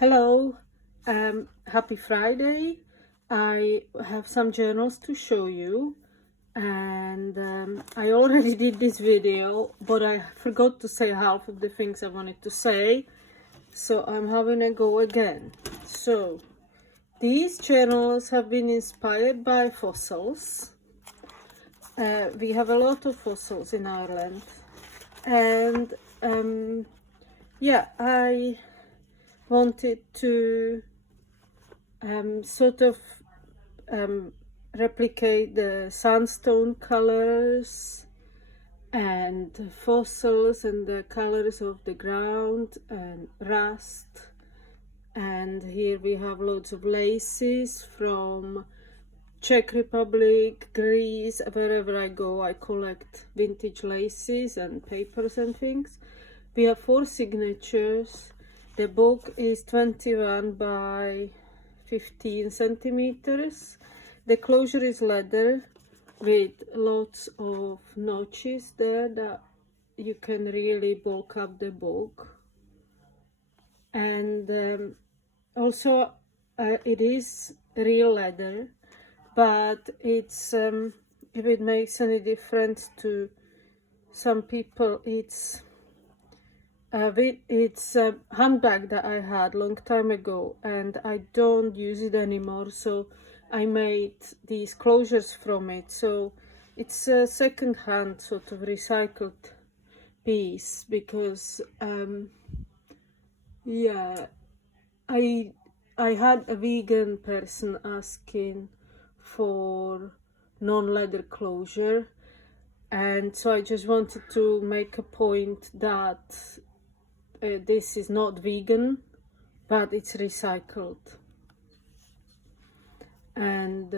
Hello, happy Friday. I have some journals to show you, and I already did this video, but I forgot to say half of the things I wanted to say, so I'm having a go again. So these journals have been inspired by fossils. We have a lot of fossils in Ireland, and yeah, I wanted to sort of replicate the sandstone colors and fossils and the colors of the ground and rust. And here we have loads of laces from Czech Republic, Greece. Wherever I go, I collect vintage laces and papers and things. We have 4 signatures. The book is 21 by 15 centimeters. The closure is leather with lots of notches there that you can really bulk up the book. And also it is real leather, but it's if it makes any difference to some people, it's a handbag that I had long time ago, and I don't use it anymore, so I made these closures from it. So it's a second-hand sort of recycled piece, because yeah, I had a vegan person asking for non-leather closure, and so I just wanted to make a point that this is not vegan, but it's recycled. And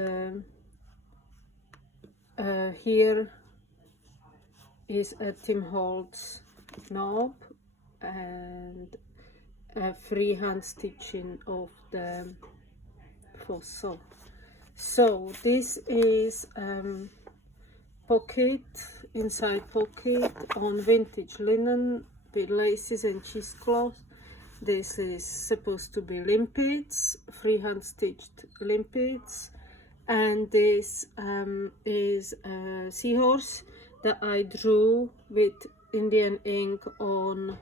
here is a Tim Holtz knob and a freehand stitching of the fossil. So this is pocket, inside pocket on vintage linen with laces and cheesecloth. This is supposed to be limpets, freehand stitched limpets, and this is a seahorse that I drew with Indian ink on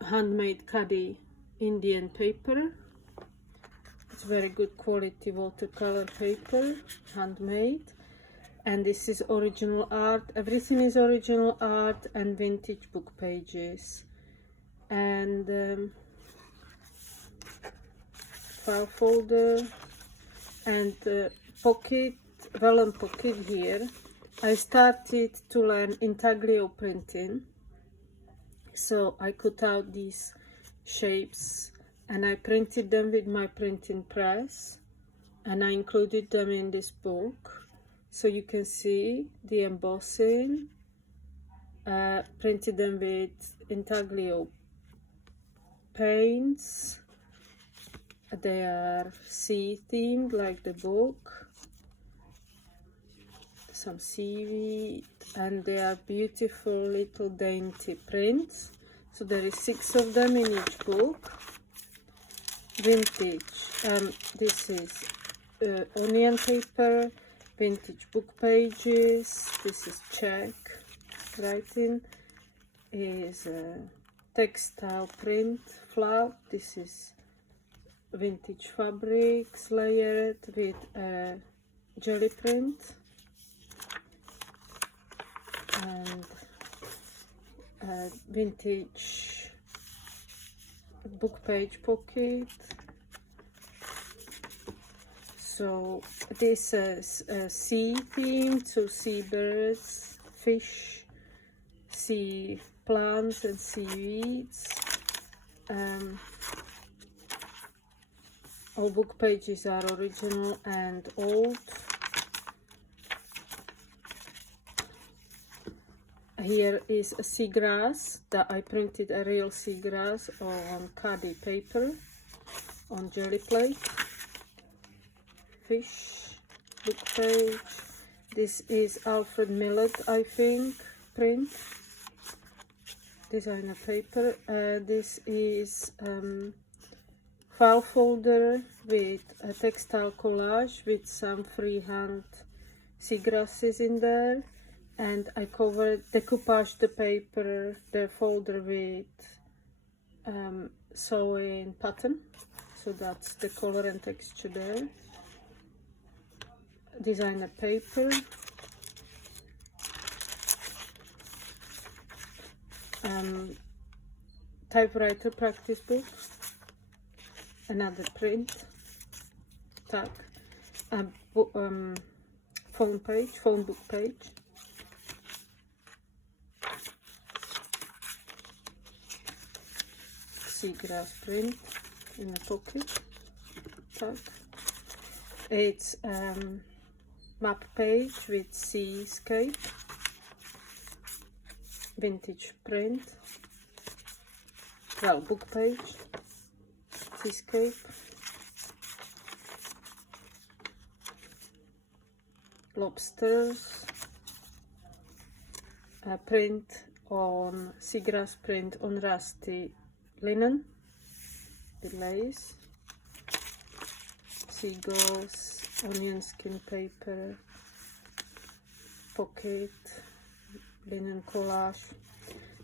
handmade khadi Indian paper. It's very good quality watercolor paper, handmade. And this is original art. Everything is original art and vintage book pages. And file folder and pocket, vellum pocket here. I started to learn intaglio printing, so I cut out these shapes and I printed them with my printing press, and I included them in this book. So you can see the embossing. Printed them with intaglio paints. They are sea themed like the book. Some seaweed, and they are beautiful little dainty prints. So there is 6 of them in each book. Vintage. This is onion paper. Vintage book pages. This is Czech writing. Is textile print flout. This is vintage fabrics layered with jelly print. And vintage book page pocket. So this is sea themed, so seabirds, fish, sea plants and seaweeds. All book pages are original and old. Here is a seagrass that I printed, a real seagrass on khadi paper on jelly plate. Fish book page. This is Alfred Millet, I think, print. Designer paper. This is file folder with a textile collage with some freehand seagrasses in there, and I decoupage the paper, the folder with sewing pattern, so that's the color and texture there. Designer paper, typewriter practice book, another print tag, phone book page, seagrass print in a pocket tag. It's map page with seascape, vintage print, well, book page, seascape, lobsters, print on seagrass print on rusty linen with lace, seagulls, onion skin paper, pocket, linen collage,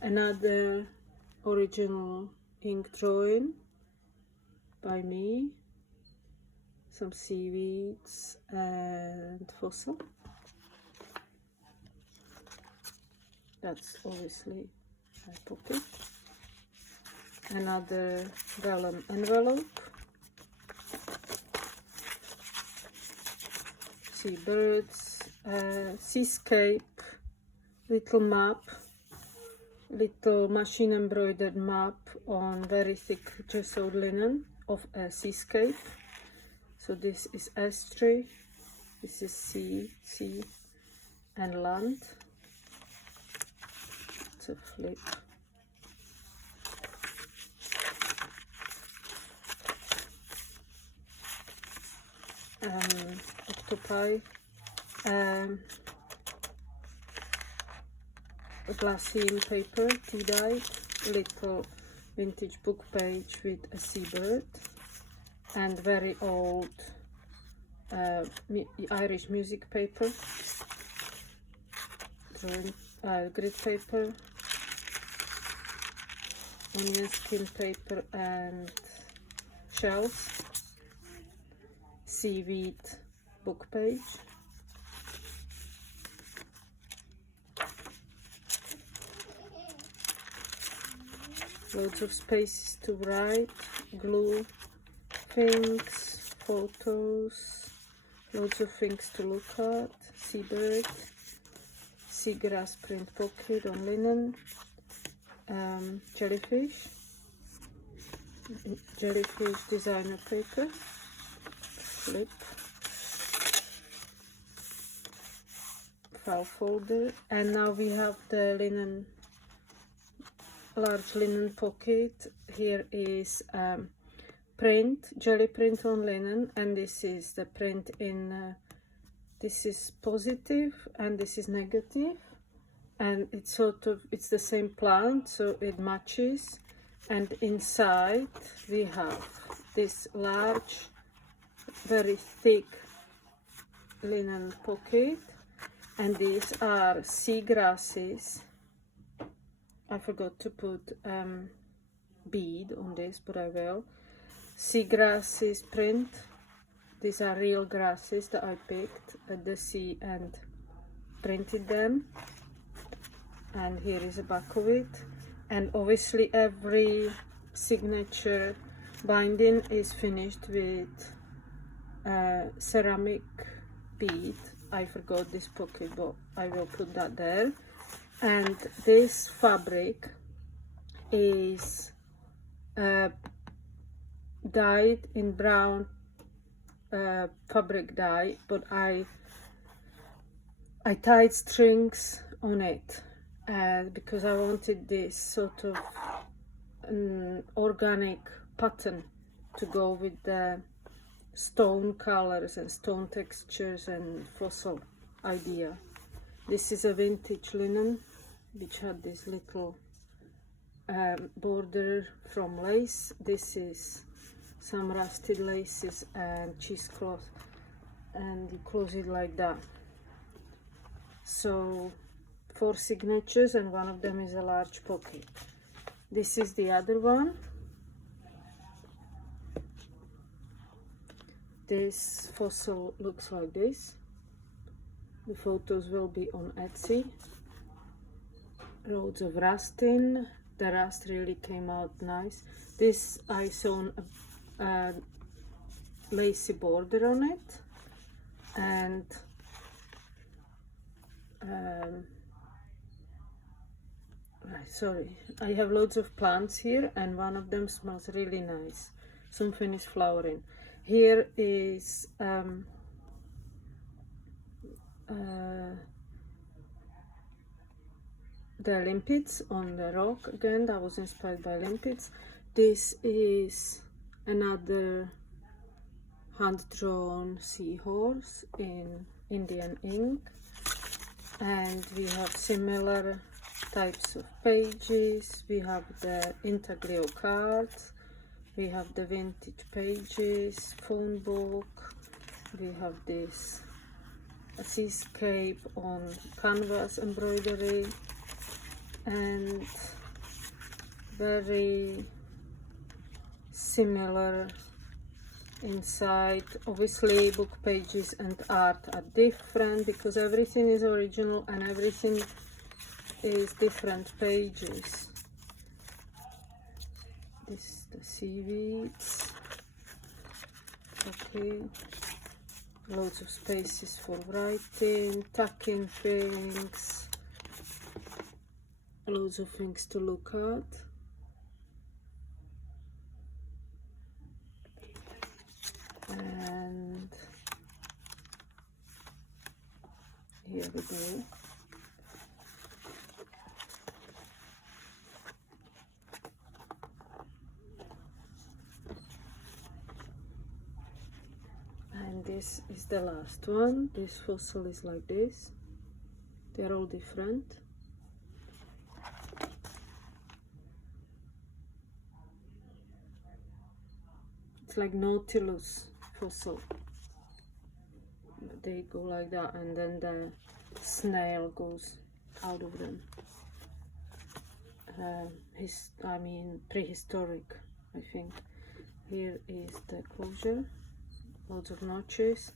another original ink drawing by me, some seaweeds and fossil. That's obviously a pocket. Another vellum envelope, seabirds, seascape, little map, little machine embroidered map on very thick gessoed linen of a seascape. So this is estuary, this is sea and land. It's a flip. Octopi, glassine paper, tea dyed, little vintage book page with a seabird, and very old Irish music paper, drawing, grid paper, onion skin paper and shells, seaweed book page, loads of spaces to write, glue, things, photos, loads of things to look at, seabird, seagrass print pocket on linen, jellyfish designer paper, flip, file folder, and now we have the linen, large linen pocket. Here is print, jelly print on linen, and this is the print in this is positive and this is negative, and it's sort of, it's the same plant, so it matches. And inside we have this large, very thick linen pocket, and these are sea grasses. I forgot to put bead on this, but I will. Sea grasses print. These are real grasses that I picked at the sea and printed them. And here is a back of it. And obviously every signature binding is finished with ceramic bead. I forgot this pocket, but I will put that there. And this fabric is dyed in brown fabric dye, but I tied strings on it because I wanted this sort of organic pattern to go with the stone colors and stone textures and fossil idea. This is a vintage linen which had this little border from lace. This is some rusted laces and cheesecloth, and you close it like that. So 4 signatures, and one of them is a large pocket. This is the other one. This fossil looks like this. The photos will be on Etsy. Loads of rusting. The rust really came out nice. This I sewn a lacy border on it, and sorry, I have loads of plants here, and one of them smells really nice. Something is flowering. Here is the limpets on the rock again. That was inspired by limpets. This is another hand-drawn seahorse in Indian ink, and we have similar types of pages. We have the intaglio cards, we have the vintage pages, phone book, we have this seascape on canvas embroidery, and very similar inside. Obviously book pages and art are different because everything is original and everything is different pages. This is the seaweeds. Okay, loads of spaces for writing, tucking things, loads of things to look at. And here we go. And this is the last one. This fossil is like this. They're all different. It's like Nautilus fossil. They go like that, and then the snail goes out of them. Prehistoric, I think. Here is the closure. Loads of notches,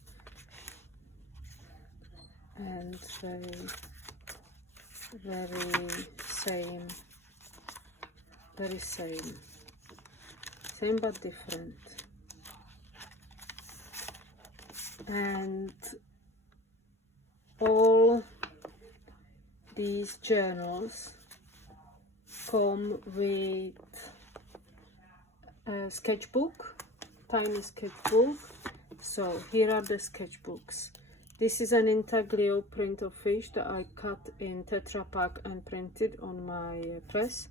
and very same but different. And all these journals come with a sketchbook, tiny sketchbook. So here are the sketchbooks. This is an intaglio print of fish that I cut in Tetra Pak and printed on my press.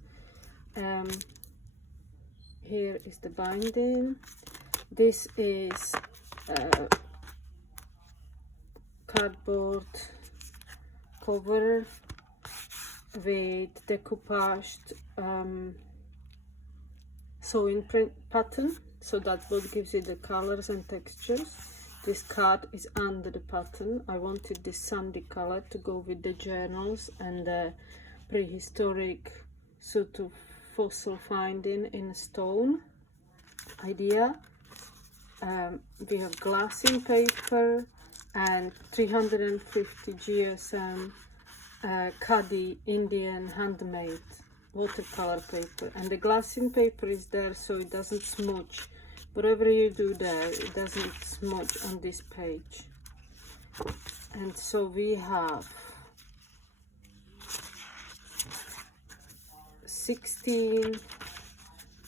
Here is the binding. This is cardboard cover with decoupaged sewing print pattern, so that's what gives it the colors and textures. This card is under the pattern. I wanted this sandy color to go with the journals and the prehistoric sort of fossil finding in stone idea. We have glassine paper and 350 GSM Khadi Indian handmade watercolor paper, and the glassine paper is there so it doesn't smudge. Whatever you do there, it doesn't smudge on this page. And so we have 16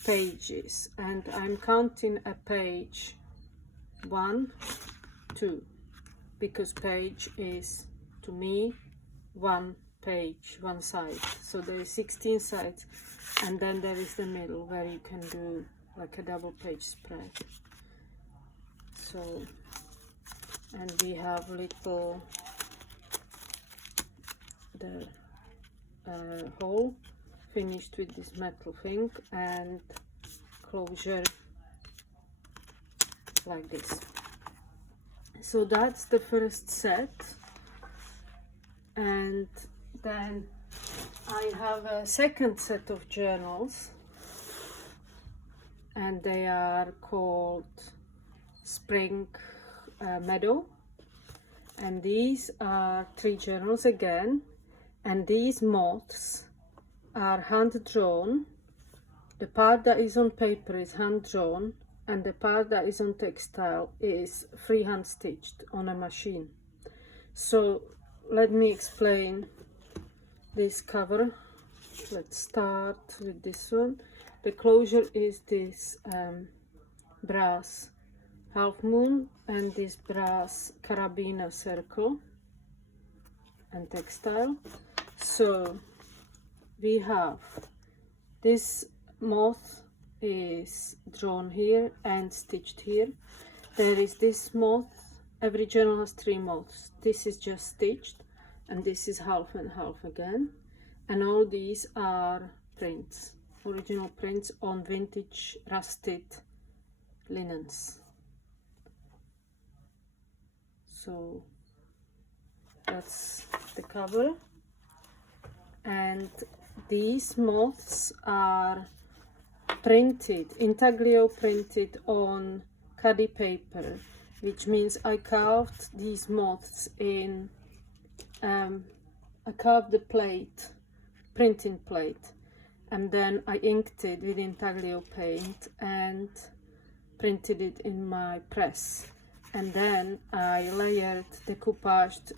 pages, and I'm counting a page 1, 2, because page is to me one page, one side. So there is 16 sides, and then there is the middle where you can do like a double page spread. So, and we have little the hole finished with this metal thing and closure like this. So that's the first set, and then I have a second set of journals, and they are called Spring Meadow, and these are 3 journals again, and these moths are hand drawn. The part that is on paper is hand drawn, and the part that is on textile is freehand stitched on a machine. So let me explain this cover. Let's start with this one. The closure is this brass half moon and this brass carabiner circle and textile. So we have this moth is drawn here and stitched here. There is this moth. Every journal has 3 moths. This is just stitched, and this is half and half again. And all these are prints, original prints on vintage rusted linens. So that's the cover, and these moths are printed, intaglio printed on cadi paper, which means I carved these moths in, I carved the plate, printing plate, and then I inked it with intaglio paint and printed it in my press, and then I layered decoupaged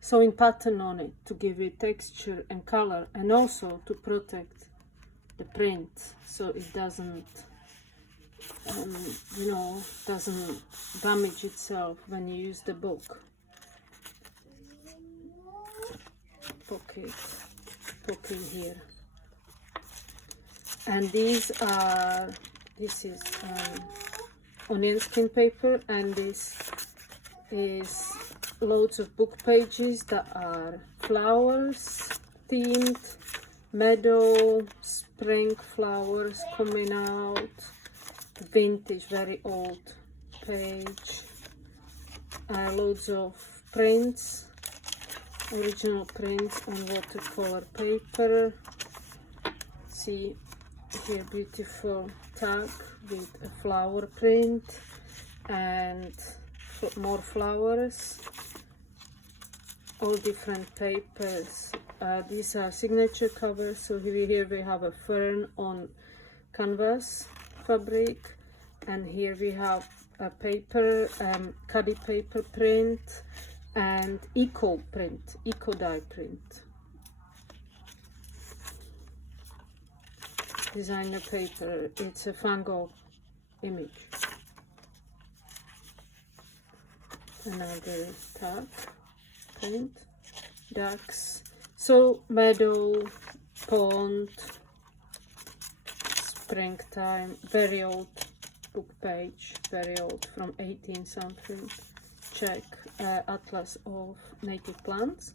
sewing pattern on it to give it texture and color, and also to protect the print so it doesn't doesn't damage itself when you use the book. Pocket here, and this is onion skin paper, and this is loads of book pages that are flowers themed, meadow, spring flowers coming out, vintage, very old page, loads of prints, original prints on watercolor paper. See here, beautiful tag with a flower print and more flowers, all different papers. These are signature covers. So here we have a fern on canvas fabric, and here we have a paper, cadi paper print and eco print, eco dye print. Designer paper, it's a Van Gogh image. Another tag print, ducks. So meadow, pond, springtime, very old book page, very old, from 18 something. Czech atlas of native plants.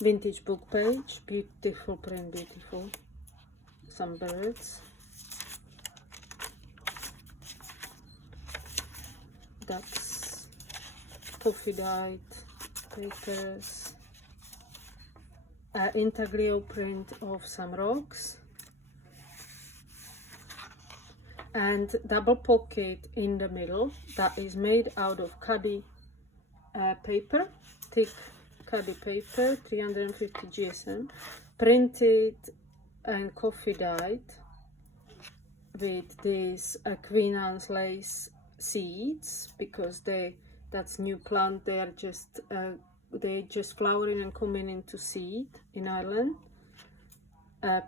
Vintage book page, beautiful print, beautiful. Some birds. That's coffee dyed papers. Intaglio print of some rocks. And double pocket in the middle that is made out of cadi paper, thick cadi paper, 350 GSM, printed and coffee dyed with these Queen Anne's lace seeds, because that's new plant. They just flowering and coming into seed in Ireland.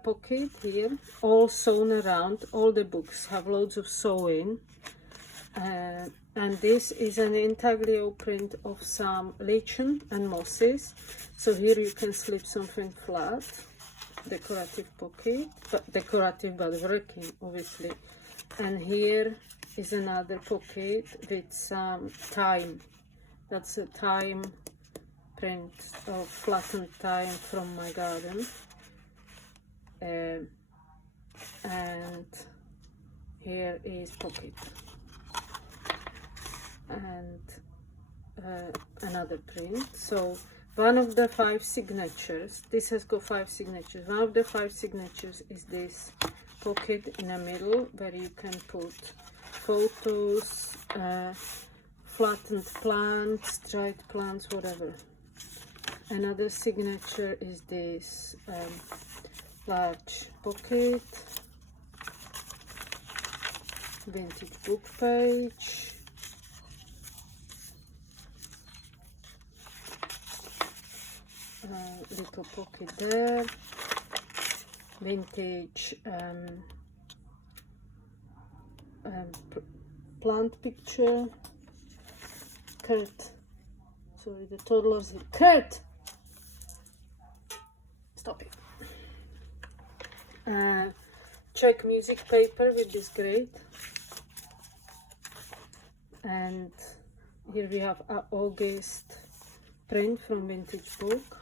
Pocket here, all sewn around. All the books have loads of sewing, and this is an intaglio print of some lichen and mosses. So here you can slip something flat, decorative pocket, but decorative but working obviously. And here is another pocket with some thyme. That's a thyme print of flattened thyme from my garden. And here is pocket, and another print. So one of the 5 signatures, this has got 5 signatures. One of the 5 signatures is this pocket in the middle where you can put photos, flattened plants, dried plants, whatever. Another signature is this large pocket, vintage book page, little pocket there, vintage plant picture, Kurt, sorry, the toddler's here, Kurt, stop it, Czech music paper with this grate, and here we have an August print from vintage book.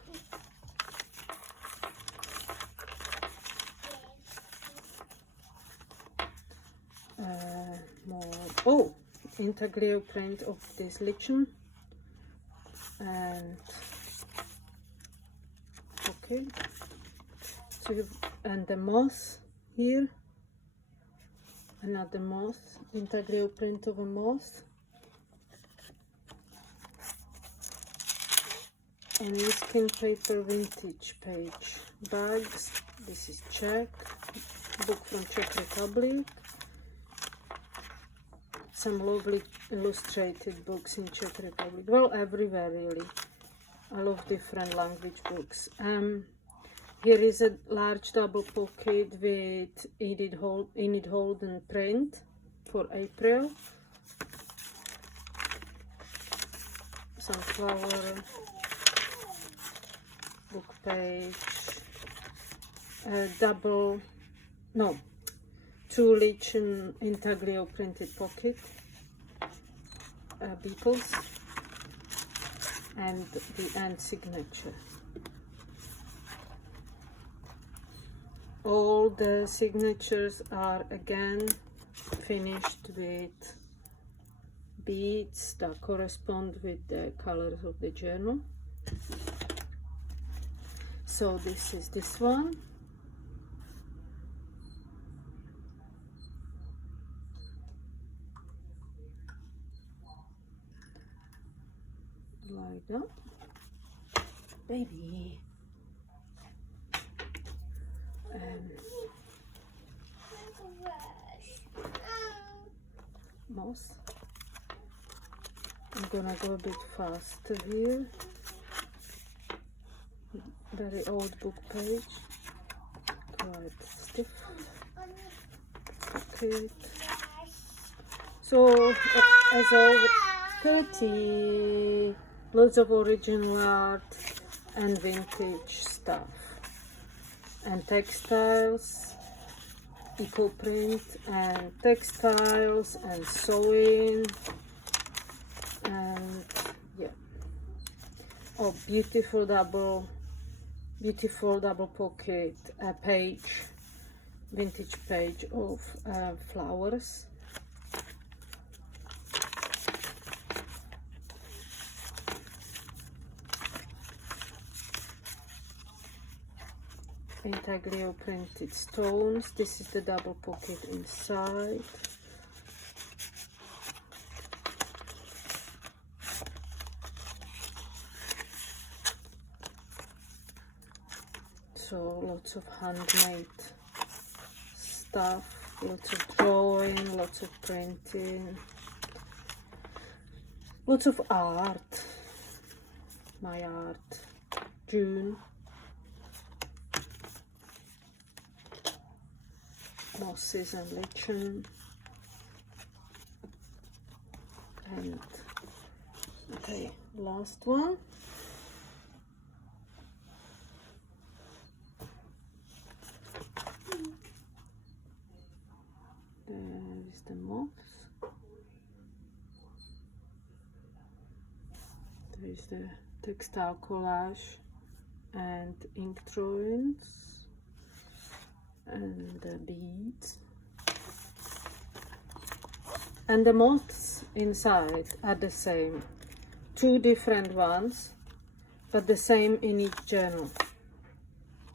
More intaglio print of this lichen, and okay, so and the moth here, another moth, intaglio print of a moth, and skin paper vintage page bags. This is Czech book from Czech Republic. Some lovely illustrated books in Czech Republic. Well, everywhere really. I love different language books. Here is a large double pocket with Enid Holden print for April. Some flower book page. Two lichen intaglio printed pocket, beetles, and the end signature. All the signatures are again finished with beads that correspond with the colors of the journal. So this is this one. Like that, baby. Moss. I'm gonna go a bit faster here. Very old book page, quite stiff. Okay. So as always, 30. Loads of original art and vintage stuff, and textiles, eco print, and textiles and sewing, and yeah. Oh, beautiful double pocket page, vintage page of flowers. Intaglio printed stones. This is the double pocket inside. So lots of handmade stuff, lots of drawing, lots of printing, lots of art, my art, June. Mosses and lichen, and okay, last one. There is the moths. There is the textile collage and ink drawings, and the beads, and the moths inside are the same. 2 different ones, but the same in each journal,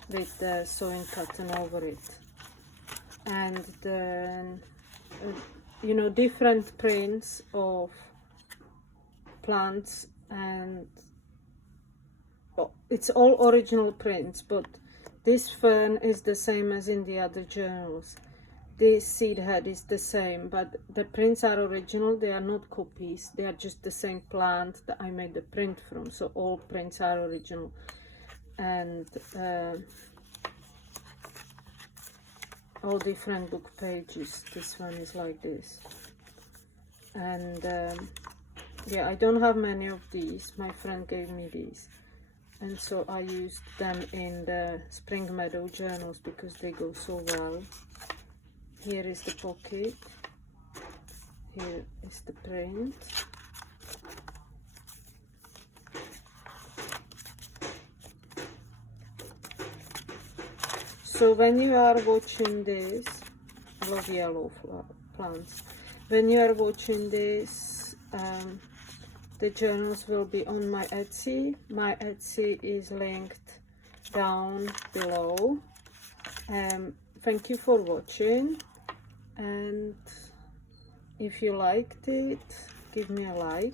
with the sewing pattern over it. And then, you know, different prints of plants, and well, it's all original prints, but this fern is the same as in the other journals. This seed head is the same, but the prints are original. They are not copies. They are just the same plant that I made the print from. So all prints are original. And all different book pages. This one is like this. And yeah, I don't have many of these. My friend gave me these. And so I used them in the Spring Meadow journals because they go so well. Here is the pocket. Here is the print. So when you are watching this, I love yellow plants. When you are watching this, the journals will be on my Etsy. My Etsy is linked down below. Thank you for watching, and if you liked it, give me a like.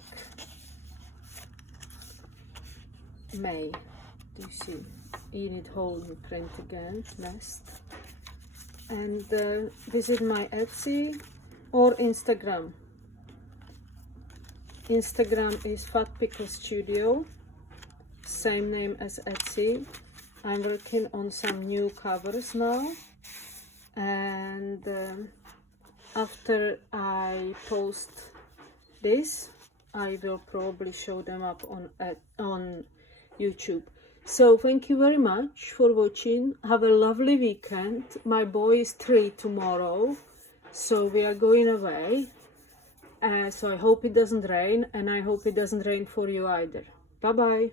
May, do you see? You need whole new print again, nest. And visit my Etsy or Instagram. Instagram is Fat Pickle Studio, same name as Etsy. I'm working on some new covers now, and after I post this, I will probably show them up on YouTube. So thank you very much for watching. Have a lovely weekend. My boy is 3 tomorrow, so we are going away. So I hope it doesn't rain, and I hope it doesn't rain for you either. Bye bye.